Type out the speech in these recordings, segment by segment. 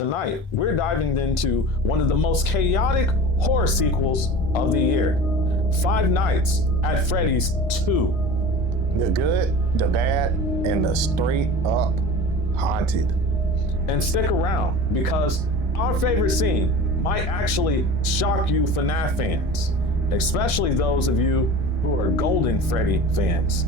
Tonight, we're diving into one of the most chaotic horror sequels of the year, Five Nights at Freddy's 2. The good, the bad, and the straight up haunted. And stick around because our favorite scene might actually shock you FNAF fans, especially those of you who are Golden Freddy fans.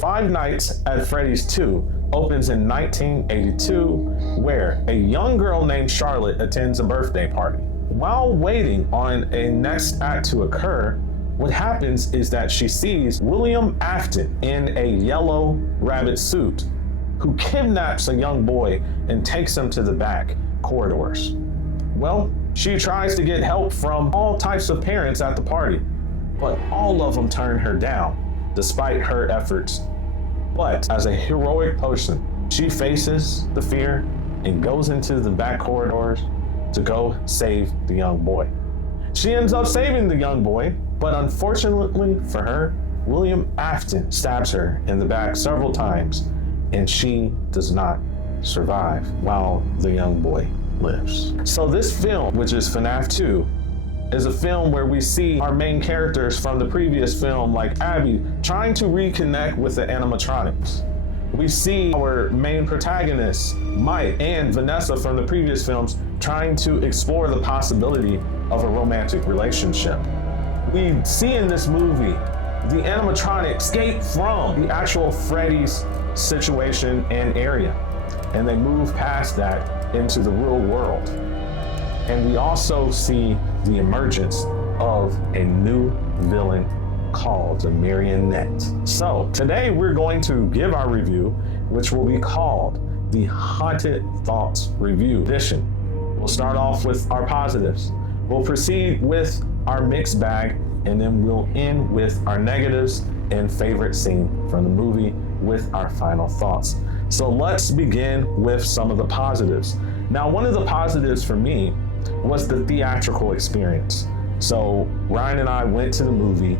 Five Nights at Freddy's 2 opens in 1982, where a young girl named Charlotte attends a birthday party. While waiting on a next act to occur, what happens is that she sees William Afton in a yellow rabbit suit, who kidnaps a young boy and takes him to the back corridors. Well, she tries to get help from all types of parents at the party, but all of them turn her down, despite her efforts. But as a heroic person, she faces the fear and goes into the back corridors to go save the young boy. She ends up saving the young boy, but unfortunately for her, William Afton stabs her in the back several times, and she does not survive while the young boy lives. So this film, which is FNAF 2, is a film where we see our main characters from the previous film, like Abby, trying to reconnect with the animatronics. We see our main protagonists, Mike and Vanessa from the previous films, trying to explore the possibility of a romantic relationship. We see in this movie the animatronics escape from the actual Freddy's situation and area, and they move past that into the real world. And we also see the emergence of a new villain called the Marionette. So today we're going to give our review, which will be called the Haunted Thoughts Review Edition. We'll start off with our positives. We'll proceed with our mixed bag, and then we'll end with our negatives and favorite scene from the movie with our final thoughts. So let's begin with some of the positives. Now, one of the positives for me was the theatrical experience. So Ryan and I went to the movie.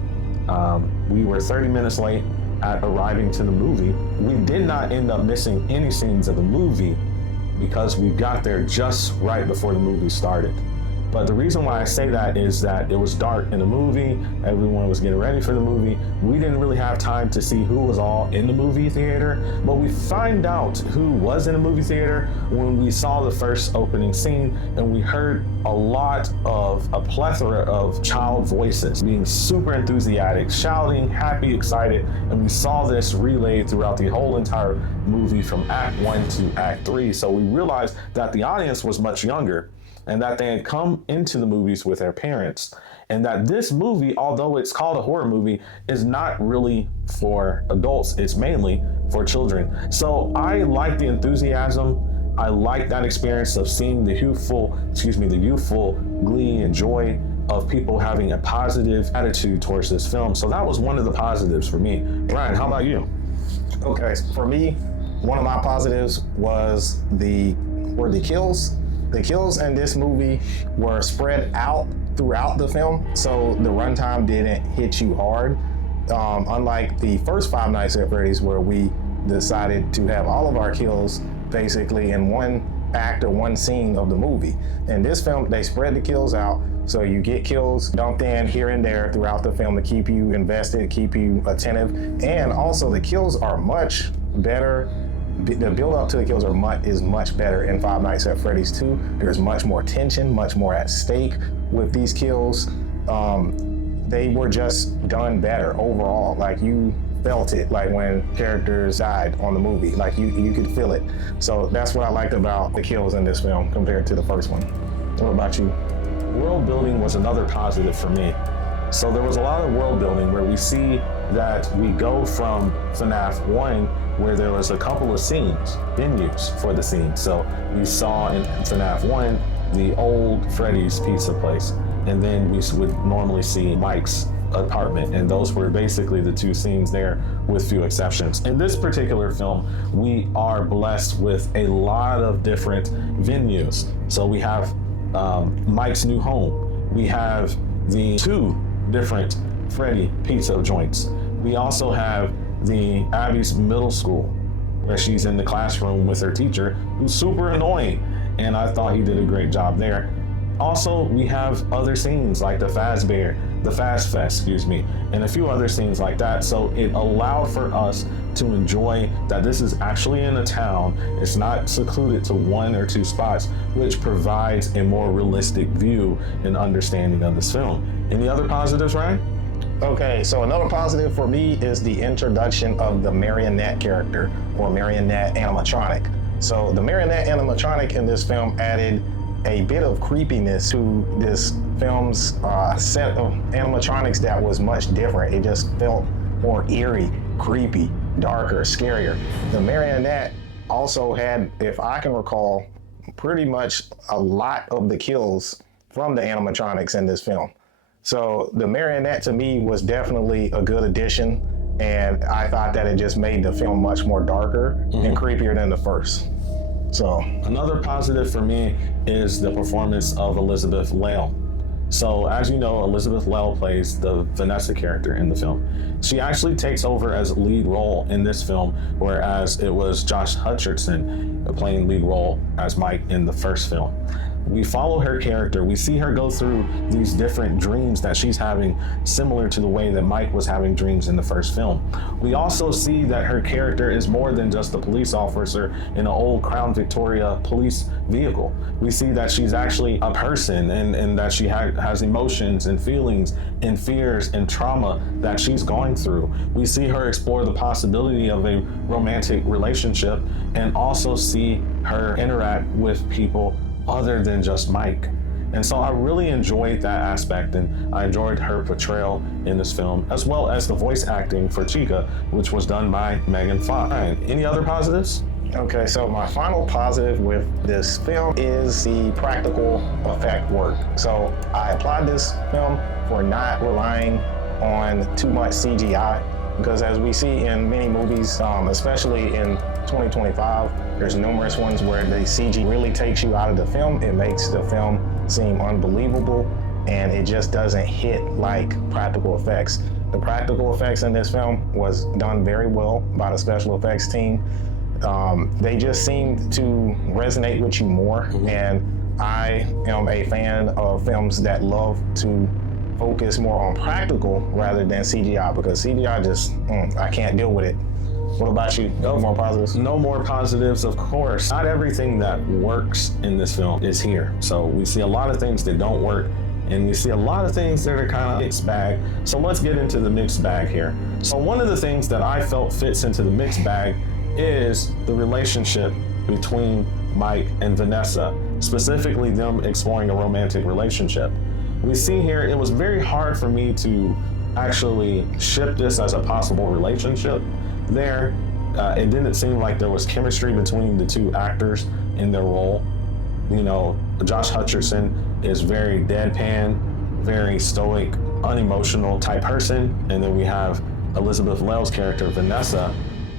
We were 30 minutes late at arriving to the movie. We did not end up missing any scenes of the movie because we got there just right before the movie started. But the reason why I say that is that it was dark in the movie. Everyone was getting ready for the movie. We didn't really have time to see who was all in the movie theater, but we find out who was in the movie theater when we saw the first opening scene, and we heard a plethora of child voices being super enthusiastic, shouting, happy, excited, and we saw this relayed throughout the whole entire movie from Act 1 to Act 3. So we realized that the audience was much younger, and that they had come into the movies with their parents, and that this movie, although it's called a horror movie, is not really for adults, it's mainly for children. So I like the enthusiasm. I like that experience of seeing the youthful glee and joy of people having a positive attitude towards this film. So that was one of the positives for me. Ryan, how about you? Okay, for me, one of my positives was the kills. The kills in this movie were spread out throughout the film, so the runtime didn't hit you hard. Unlike the first Five Nights at Freddy's, where we decided to have all of our kills basically in one act or one scene of the movie. In this film, they spread the kills out, so you get kills dumped in here and there throughout the film to keep you invested, keep you attentive, and also the kills are much better. The build up to the kills is much better in Five Nights at Freddy's 2. There's much more tension, much more at stake with these kills. They were just done better overall. Like, you felt it, like when characters died on the movie, like you could feel it. So that's what I liked about the kills in this film compared to the first one. What about you? World building was another positive for me. So there was a lot of world building where we see that we go from FNAF 1, where there was a couple of venues for the scene. So we saw in FNAF 1, the old Freddy's pizza place. And then we would normally see Mike's apartment, and those were basically the two scenes there, with few exceptions. In this particular film, we are blessed with a lot of different venues. So we have Mike's new home. We have the two different Freddy pizza joints. We also have the Abby's middle school, where she's in the classroom with her teacher, who's super annoying, and I thought he did a great job there. Also, we have other scenes like the Fast Fest, and a few other scenes like that. So it allowed for us to enjoy that this is actually in a town. It's not secluded to one or two spots, which provides a more realistic view and understanding of this film. Any other positives, Ryan? Okay, so another positive for me is the introduction of the marionette character, or marionette animatronic. So the marionette animatronic in this film added a bit of creepiness to this film's set of animatronics that was much different. It just felt more eerie, creepy, darker, scarier. The marionette also had, if I can recall, pretty much a lot of the kills from the animatronics in this film. So the marionette to me was definitely a good addition, and I thought that it just made the film much more darker and creepier than the first. So another positive for me is the performance of Elizabeth Lail. So as you know, Elizabeth Lail plays the Vanessa character in the film. She actually takes over as lead role in this film, whereas it was Josh Hutcherson playing lead role as Mike in the first film. We follow her character. We see her go through these different dreams that she's having, similar to the way that Mike was having dreams in the first film. We also see that her character is more than just a police officer in an old Crown Victoria police vehicle. We see that she's actually a person, and that she has emotions and feelings and fears and trauma that she's going through. We see her explore the possibility of a romantic relationship, and also see her interact with people other than just Mike. And so I really enjoyed that aspect, and I enjoyed her portrayal in this film, as well as the voice acting for Chica, which was done by Megan Fox. Any other positives? Okay, so my final positive with this film is the practical effect work. So I applaud this film for not relying on too much CGI, because as we see in many movies, especially in 2025, there's numerous ones where the CG really takes you out of the film. It makes the film seem unbelievable, and it just doesn't hit like practical effects. The practical effects in this film was done very well by the special effects team. They just seemed to resonate with you more, and I am a fan of films that love to focus more on practical rather than CGI, because CGI just, I can't deal with it. What about you? No more positives? No more positives, of course. Not everything that works in this film is here. So we see a lot of things that don't work, and we see a lot of things that are kind of mixed bag. So let's get into the mixed bag here. So one of the things that I felt fits into the mixed bag is the relationship between Mike and Vanessa, specifically them exploring a romantic relationship. We see here, it was very hard for me to actually ship this as a possible relationship. There, it didn't seem like there was chemistry between the two actors in their role. You know, Josh Hutcherson is very deadpan, very stoic, unemotional type person. And then we have Elizabeth Lail's character, Vanessa,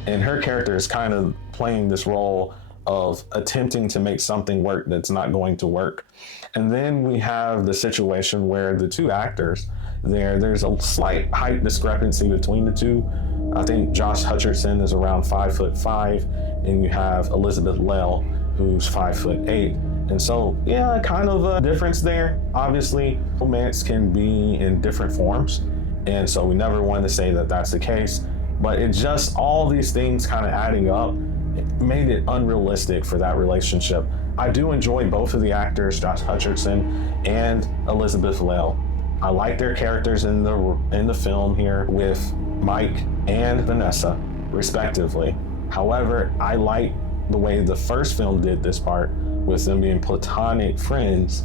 and her character is kind of playing this role of attempting to make something work that's not going to work. And then we have the situation where the two actors, there's a slight height discrepancy between the two. I think Josh Hutcherson is around 5'5", and you have Elizabeth Lail, who's 5'8". And so, yeah, kind of a difference there. Obviously, romance can be in different forms, and so we never want to say that that's the case. But it just, all these things kind of adding up, it made it unrealistic for that relationship. I do enjoy both of the actors, Josh Hutcherson and Elizabeth Lail. I like their characters in the film here with Mike and Vanessa, respectively. However, I like the way the first film did this part, with them being platonic friends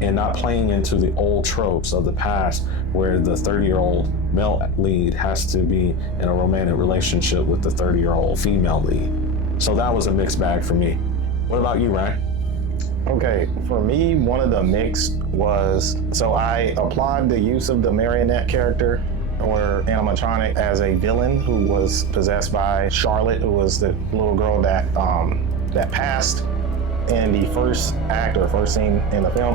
and not playing into the old tropes of the past, where the 30-year-old male lead has to be in a romantic relationship with the 30-year-old female lead. So that was a mixed bag for me. What about you, Ryan? Okay, for me, one of the mixed was, so I applaud the use of the marionette character or animatronic as a villain who was possessed by Charlotte, who was the little girl that passed in the first act or first scene in the film.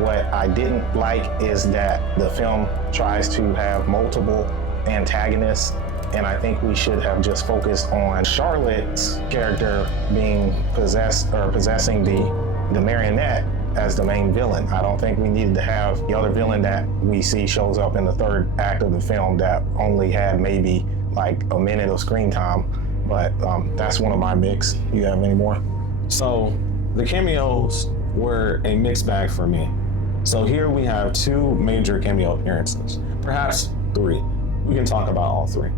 What I didn't like is that the film tries to have multiple antagonists, and I think we should have just focused on Charlotte's character being possessed or possessing the marionette as the main villain. I don't think we needed to have the other villain that we see shows up in the third act of the film that only had maybe like a minute of screen time. But that's one of my mix. You have any more? So the cameos were a mixed bag for me. So here we have two major cameo appearances, perhaps three. We can talk about all three.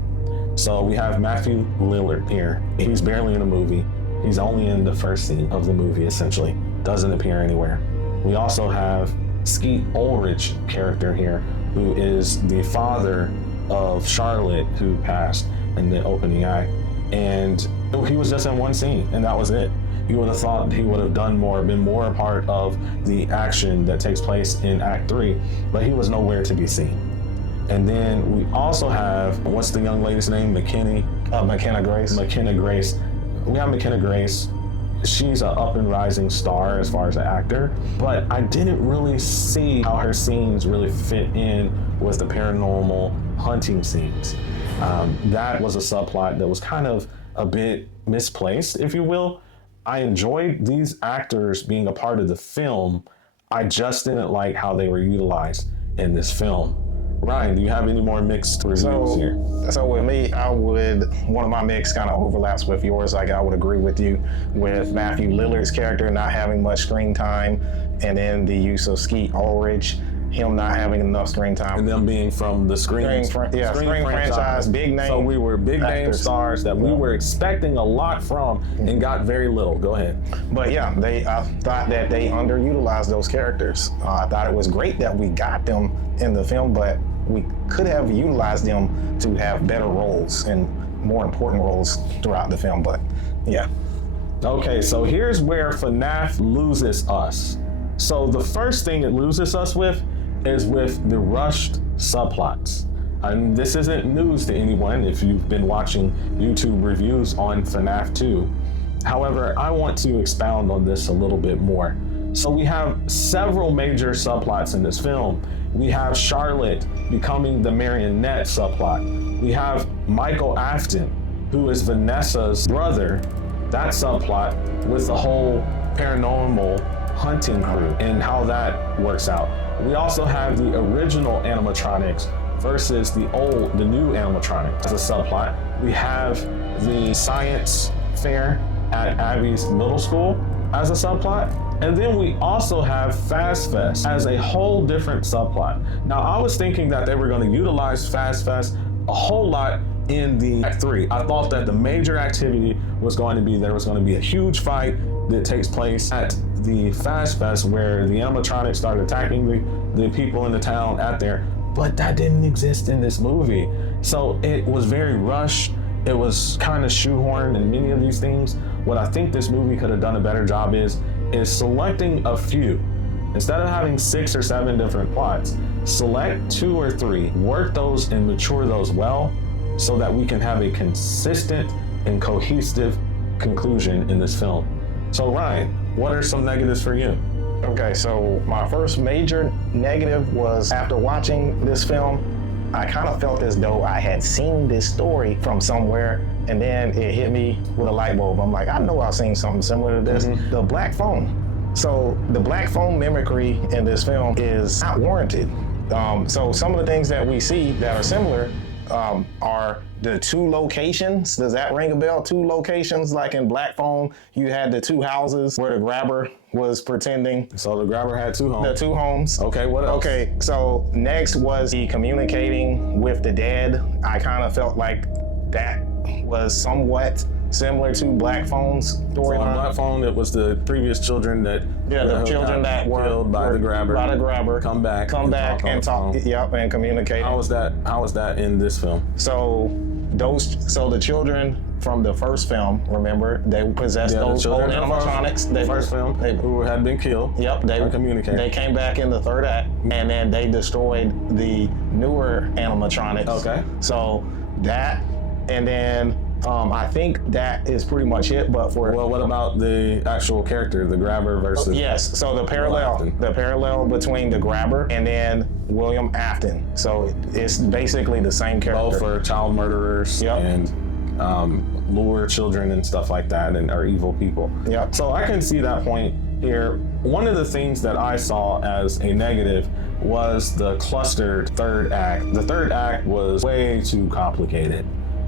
So we have Matthew Lillard here. He's barely in the movie. He's only in the first scene of the movie, essentially. Doesn't appear anywhere. We also have Skeet Ulrich character here, who is the father of Charlotte, who passed in the opening act. And he was just in one scene, and that was it. You would have thought he would have done more, been more a part of the action that takes place in Act 3, but he was nowhere to be seen. And then we also have, what's the young lady's name? McKenna Grace. McKenna Grace. We have McKenna Grace. She's an up and rising star as far as an actor, but I didn't really see how her scenes really fit in with the paranormal hunting scenes. That was a subplot that was kind of a bit misplaced, if you will. I enjoyed these actors being a part of the film. I just didn't like how they were utilized in this film. Ryan, do you have any more mixed reviews here? So with me, one of my mix kind of overlaps with yours. Like I would agree with you with Matthew Lillard's character not having much screen time, and then the use of Skeet Ulrich, him not having enough screen time. And them being from the Scream franchise, big name. So we were big name stars that we were expecting a lot from and got very little. Go ahead. But yeah, I thought that they underutilized those characters. I thought it was great that we got them in the film, but we could have utilized them to have better roles and more important roles throughout the film, but yeah. Okay, so here's where FNAF loses us. So the first thing it loses us with is with the rushed subplots. And this isn't news to anyone if you've been watching YouTube reviews on FNAF 2. However, I want to expound on this a little bit more. So we have several major subplots in this film. We have Charlotte becoming the marionette subplot. We have Michael Afton, who is Vanessa's brother, that subplot with the whole paranormal hunting crew and how that works out. We also have the original animatronics versus the new animatronics as a subplot. We have the science fair at Abby's middle school as a subplot. And then we also have Fast Fest as a whole different subplot. Now, I was thinking that they were going to utilize Fast Fest a whole lot in the Act 3. I thought that the major activity was going to be there was going to be a huge fight that takes place at the Fast Fest where the animatronics started attacking the people in the town at there, but that didn't exist in this movie. So it was very rushed. It was kind of shoehorned in many of these things. What I think this movie could have done a better job is selecting a few. Instead of having 6 or 7 different plots, select 2 or 3, work those and mature those well so that we can have a consistent and cohesive conclusion in this film. So Ryan, what are some negatives for you? Okay, so my first major negative was after watching this film, I kind of felt as though I had seen this story from somewhere, and then it hit me with a light bulb. I'm like, I know I've seen something similar to this. The black phone. So the black phone mimicry in this film is not warranted. So some of the things that we see that are similar are the 2 locations. Does that ring a bell? 2 locations, like in Black Phone, you had the 2 houses where the grabber was pretending. So the grabber had 2 homes. The 2 homes. Okay, what else? Okay, so next was the communicating with the dead. I kind of felt like that was somewhat similar to Black Phone's storyline. So on Black Phone, it was the previous children that the children that were killed by the grabber. Come back and talk. Yep, and communicate. How was that in this film? So the children from the first film. Remember, they possessed those old animatronics. First film, who had been killed. Yep, they communicated. They came back in the third act, and then they destroyed the newer animatronics. Okay. So that, and then I think that is pretty much it. But well, what about the actual character, the grabber versus? Yes. So the parallel between the grabber and then William Afton. So it's basically the same character. Both are child murderers and lure children and stuff like that, and are evil people. Yep. So I can see that point here. One of the things that I saw as a negative was the clustered third act. The third act was way too complicated,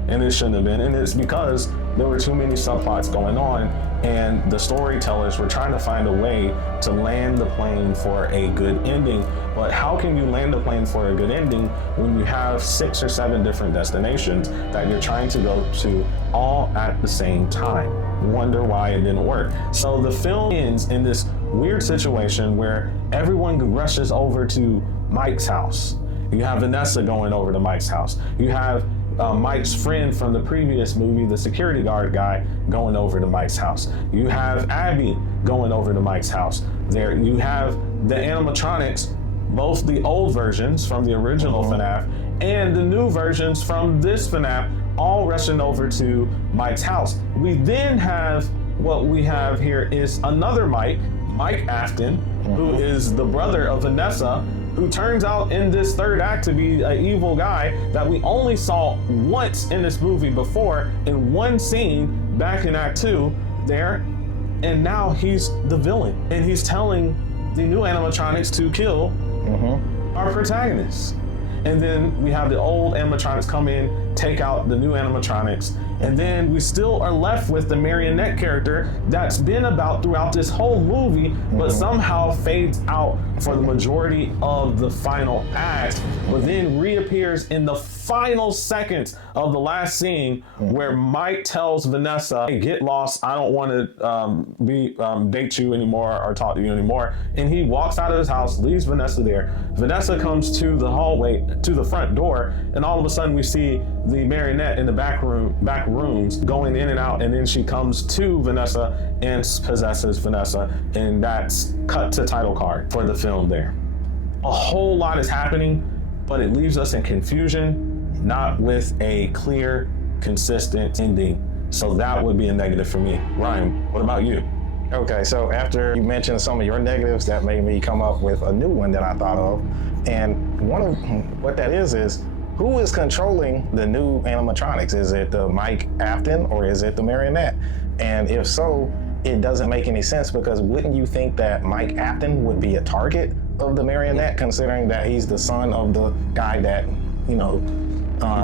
and it shouldn't have been. And it's because there were too many subplots going on, and the storytellers were trying to find a way to land the plane for a good ending. But how can you land the plane for a good ending when you have 6 or 7 different destinations that you're trying to go to all at the same time? Wonder why it didn't work. So the film ends in this weird situation where everyone rushes over to Mike's house. You have Vanessa going over to Mike's house. You have Mike's friend from the previous movie, the security guard guy, going over to Mike's house. You have Abby going over to Mike's house. There you have the animatronics, both the old versions from the original FNAF and the new versions from this FNAF, all rushing over to Mike's house. We then have, what we have here is another Mike Afton, who is the brother of Vanessa, who turns out in this third act to be an evil guy that we only saw once in this movie before, in one scene back in Act 2 there, and now he's the villain, and he's telling the new animatronics to kill our protagonist. And then we have the old animatronics come in, take out the new animatronics, and then we still are left with the marionette character that's been about throughout this whole movie, but somehow fades out for the majority of the final act, but then reappears in the final seconds of the last scene where Mike tells Vanessa, hey, get lost, I don't want to date you anymore or talk to you anymore. And he walks out of his house, leaves Vanessa there. Vanessa comes to the hallway, to the front door, and all of a sudden we see the marionette in the back rooms going in and out, and then she comes to Vanessa and possesses Vanessa, and that's cut to title card for the film there. A whole lot is happening, but it leaves us in confusion, not with a clear, consistent ending. So that would be a negative for me. Ryan, what about you? Okay, so after you mentioned some of your negatives, that made me come up with a new one that I thought of. And one of what that is who is controlling the new animatronics? Is it the Mike Afton or is it the marionette? And if so, it doesn't make any sense, because wouldn't you think that Mike Afton would be a target of the marionette, considering that he's the son of the guy that,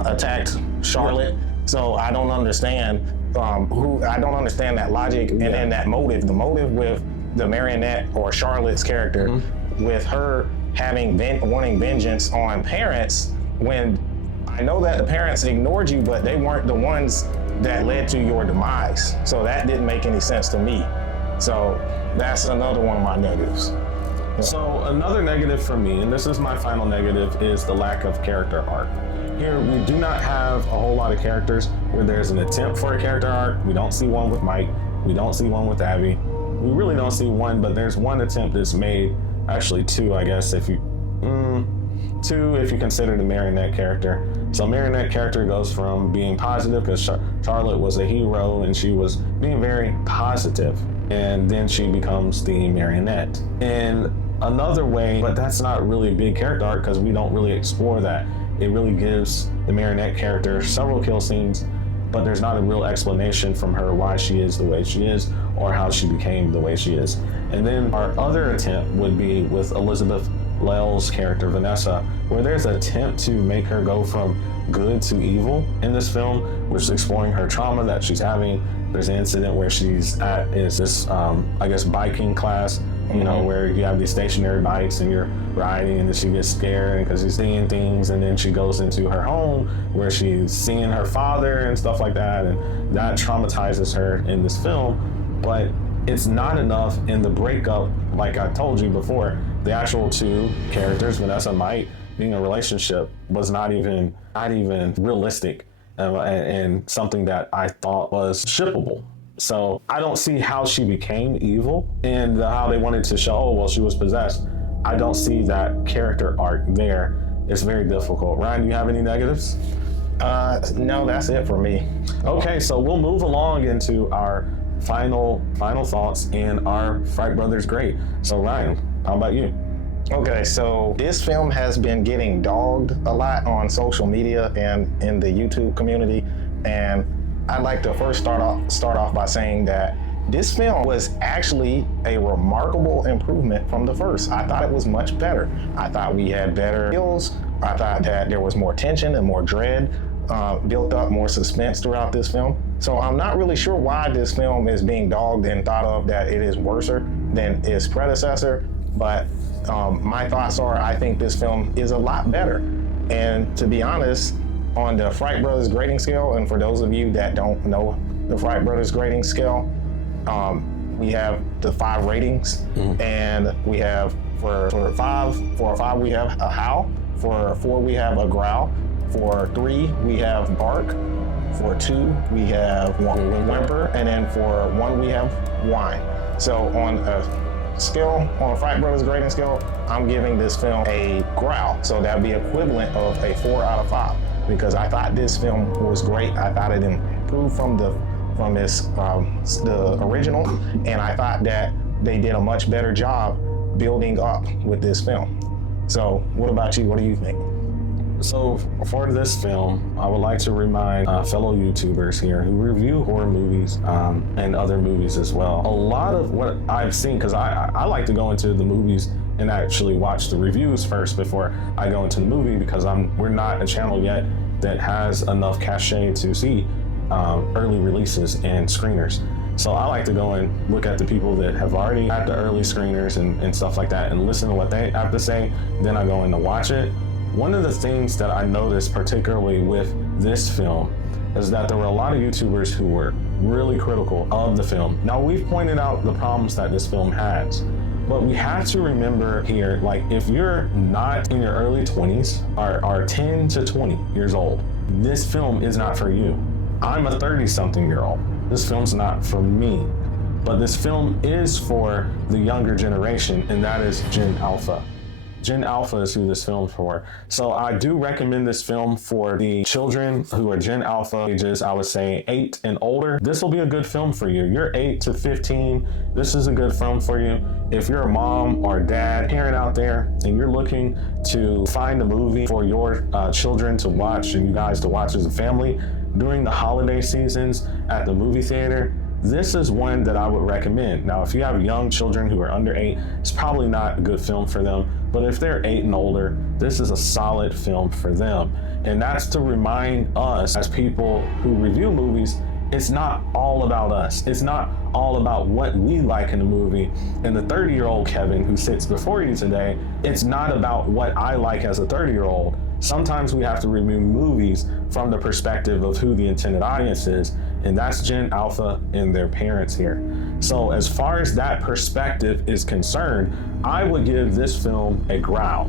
attacked Charlotte? So I don't understand I don't understand that logic and then that motive. The motive with the marionette or Charlotte's character, with her wanting vengeance on parents, when I know that the parents ignored you, but they weren't the ones that led to your demise. So that didn't make any sense to me. So that's another one of my negatives. So another negative for me, and this is my final negative, is the lack of character arc. Here, we do not have a whole lot of characters where there's an attempt for a character arc. We don't see one with Mike. We don't see one with Abby. We really don't see one, but there's one attempt that's made, actually 2, I guess, if you consider the marionette character. So marionette character goes from being positive, because Charlotte was a hero and she was being very positive, and then she becomes the marionette. And another way, but that's not really a big character arc because we don't really explore that. It really gives the marionette character several kill scenes, but there's not a real explanation from her why she is the way she is or how she became the way she is. And then our other attempt would be with Elizabeth Lell's character, Vanessa, where there's an attempt to make her go from good to evil in this film, which is exploring her trauma that she's having. There's an incident where she's at this biking class, where you have these stationary bikes and you're riding, and then she gets scared because she's seeing things, and then she goes into her home where she's seeing her father and stuff like that, and that traumatizes her in this film. But it's not enough in the breakup. Like I told you before, the actual 2 characters, Vanessa and Mike, being in a relationship was not even realistic. and something that I thought was shippable. So I don't see how she became evil and how they wanted to show, oh, well, she was possessed. I don't see that character arc there. It's very difficult. Ryan, do you have any negatives? No, that's it for me. Okay, so we'll move along into our final thoughts and our Fright Brothers grade. So Ryan, how about you? Okay, so this film has been getting dogged a lot on social media and in the YouTube community, and I'd like to first start off by saying that this film was actually a remarkable improvement from the first. I thought it was much better. I thought we had better kills. I thought that there was more tension and more dread built up, more suspense throughout this film. So I'm not really sure why this film is being dogged and thought of that it is worse than its predecessor, but my thoughts are I think this film is a lot better. And to be honest, on the Fright Brothers grading scale, and for those of you that don't know the Fright Brothers grading scale, we have the 5 ratings, and we have for a 5 we have a howl, for a 4 we have a growl, for 3 we have bark, for 2 we have whimper, and then for 1 we have whine. So on a Fright Brothers grading scale, I'm giving this film a growl. So that'd be equivalent of a 4 out of 5, because I thought this film was great. I thought it improved from the original, and I thought that they did a much better job building up with this film. So what about you? What do you think? So for this film, I would like to remind fellow YouTubers here who review horror movies and other movies as well. A lot of what I've seen, because I like to go into the movies and actually watch the reviews first before I go into the movie, because we're not a channel yet that has enough cachet to see early releases and screeners. So I like to go and look at the people that have already had the early screeners and stuff like that and listen to what they have to say. Then I go in to watch it. One of the things that I noticed particularly with this film is that there were a lot of YouTubers who were really critical of the film. Now, we've pointed out the problems that this film has, but we have to remember here, like, if you're not in your early 20s or 10 to 20 years old, this film is not for you. I'm a 30-something-year-old. This film's not for me, but this film is for the younger generation, and that is Gen Alpha. Gen Alpha is who this film's for. So I do recommend this film for the children who are Gen Alpha ages, I would say 8 and older. This will be a good film for you. You're 8 to 15. This is a good film for you. If you're a mom or dad, parent out there, and you're looking to find a movie for your children to watch and you guys to watch as a family during the holiday seasons at the movie theater, this is one that I would recommend. Now, if you have young children who are under 8, it's probably not a good film for them. But if they're 8 and older, this is a solid film for them. And that's to remind us as people who review movies, it's not all about us. It's not all about what we like in the movie. And the 30-year-old Kevin who sits before you today, it's not about what I like as a 30-year-old. Sometimes we have to review movies from the perspective of who the intended audience is, and that's Gen Alpha and their parents here. So as far as that perspective is concerned, I would give this film a growl.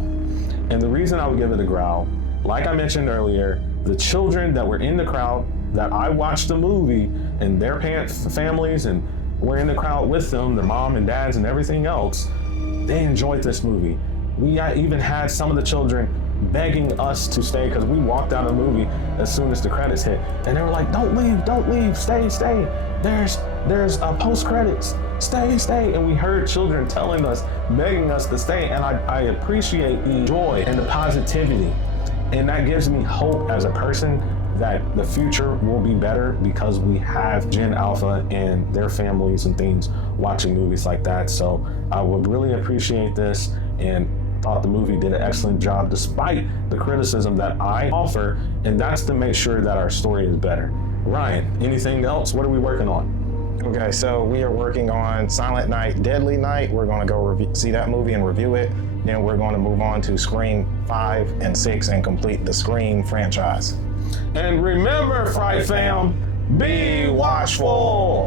And the reason I would give it a growl, like I mentioned earlier, the children that were in the crowd that I watched the movie and their families and were in the crowd with them, their mom and dads and everything else, they enjoyed this movie. We even had some of the children begging us to stay because we walked out of the movie as soon as the credits hit, and they were like, don't leave, stay, there's post credits, stay. And we heard children telling us, begging us to stay, and I appreciate the joy and the positivity, and that gives me hope as a person that the future will be better because we have Gen Alpha and their families and things watching movies like that. So I would really appreciate this, and thought the movie did an excellent job despite the criticism that I offer, and that's to make sure that our story is better. Ryan, anything else? What are we working on? Okay, so we are working on Silent Night, Deadly Night. We're going to go see that movie and review it. Then we're going to move on to Scream 5 and 6 and complete the Scream franchise. And remember, Fright fam, be watchful.